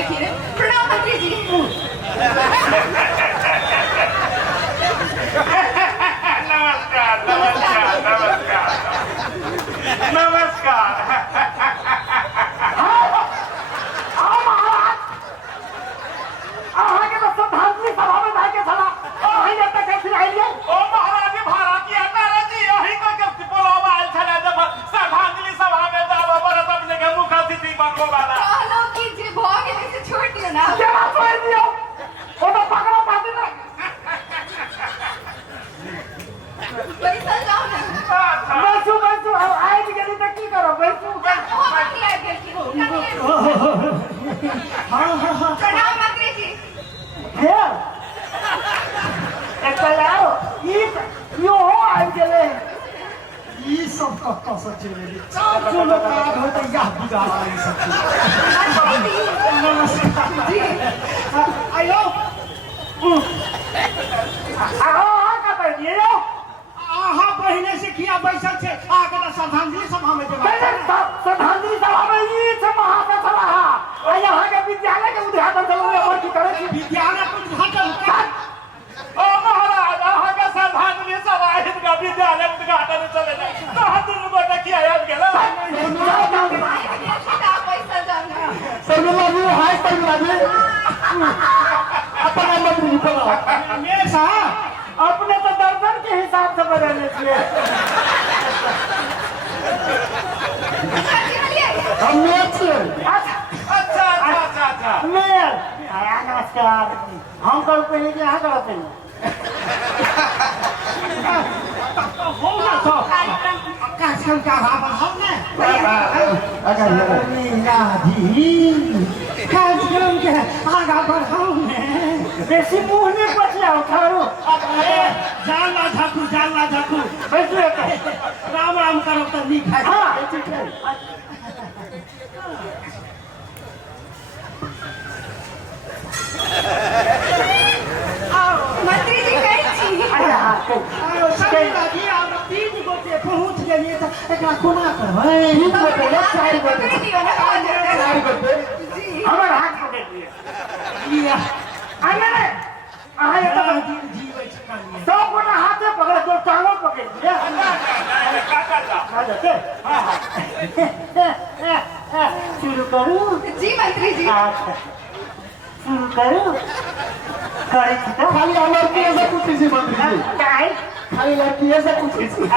देखिए। प्रणाम मंत्री जी। नमस्कार नमस्कार नमस्कार नमस्कार। प्रणाम मंत्री जी। सब कत्ता से चले जो लोग याद हो तो यह बिगाड़ा ये सब आयो आहा पहले से किया बैठल छे आगे तो श्रद्धांजलि सभा में श्रद्धांजलि सभा में ई से महासभा आ यहाँ के विद्यालय के उद्घाटन करे छी विद्यालय के उद्घाटन ओ महाराज अहाँ के श्रद्धांजलि सभा इनका विद्यालय उद्घाटन चले जाए तो हम दुनू गोटे किया याद गेला सर्विला जी हाय सर्विला जी अपना मंत्री को मेरे साहब अपने तो दर्जन के हिसाब से बदलने चाहिए हम मेल छियै अच्छा अच्छा अच्छा अच्छा मेल नमस्कार हम कल पहले के यहाँ करते हैं हो ना तो कार्यक्रम का भाव हमने कार्यक्रम के आगा बढ़ाओ ने बेसी मुंह नहीं बचियाओ थारू जानला झाकू बैठिए राम राम करो तो नीक है हाँ ठीक है मंत्री जी कहीं छी। सभी आप 3 गोटे पहुंच गए तो एकरा कोना करबै 3 गोटे 4 गोटे पकड़ दियो ना कौन 4 गोटे जी। हमारे हाथ पकड़ लिए या आने आए तो जीवे छकानी सब गोटा हाथे पकड़ दो टांगों पकड़ लिए आ जाते शुरू करूं जी मंत्री जी। अच्छा शुरू करूं करे छी तो खाली लड़की ऐसा पूछी थी मंत्री जी काय खाली लड़की ऐसा पूछी थी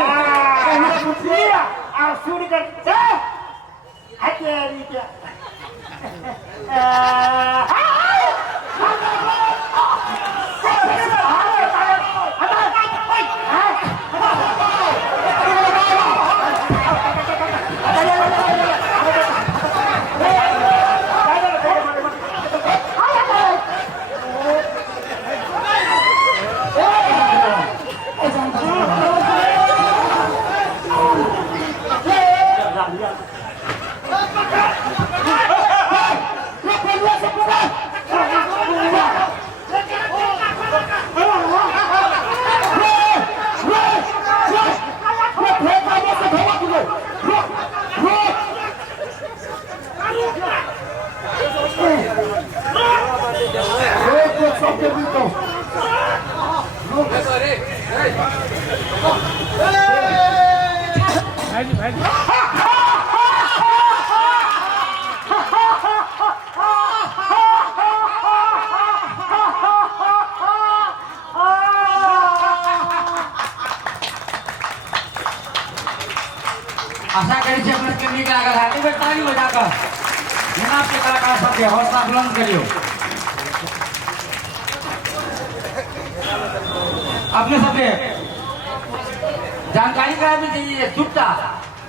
पूछी आ शुरू कर चल हटेरी क्या आशा करी अपने के नीक लागल है एक बेर ताली बजाकर जनाब के कलाकार सबके हौसला बुलंद करियो। अपने सबके जानकारी करा दी चाहिए चुपचाप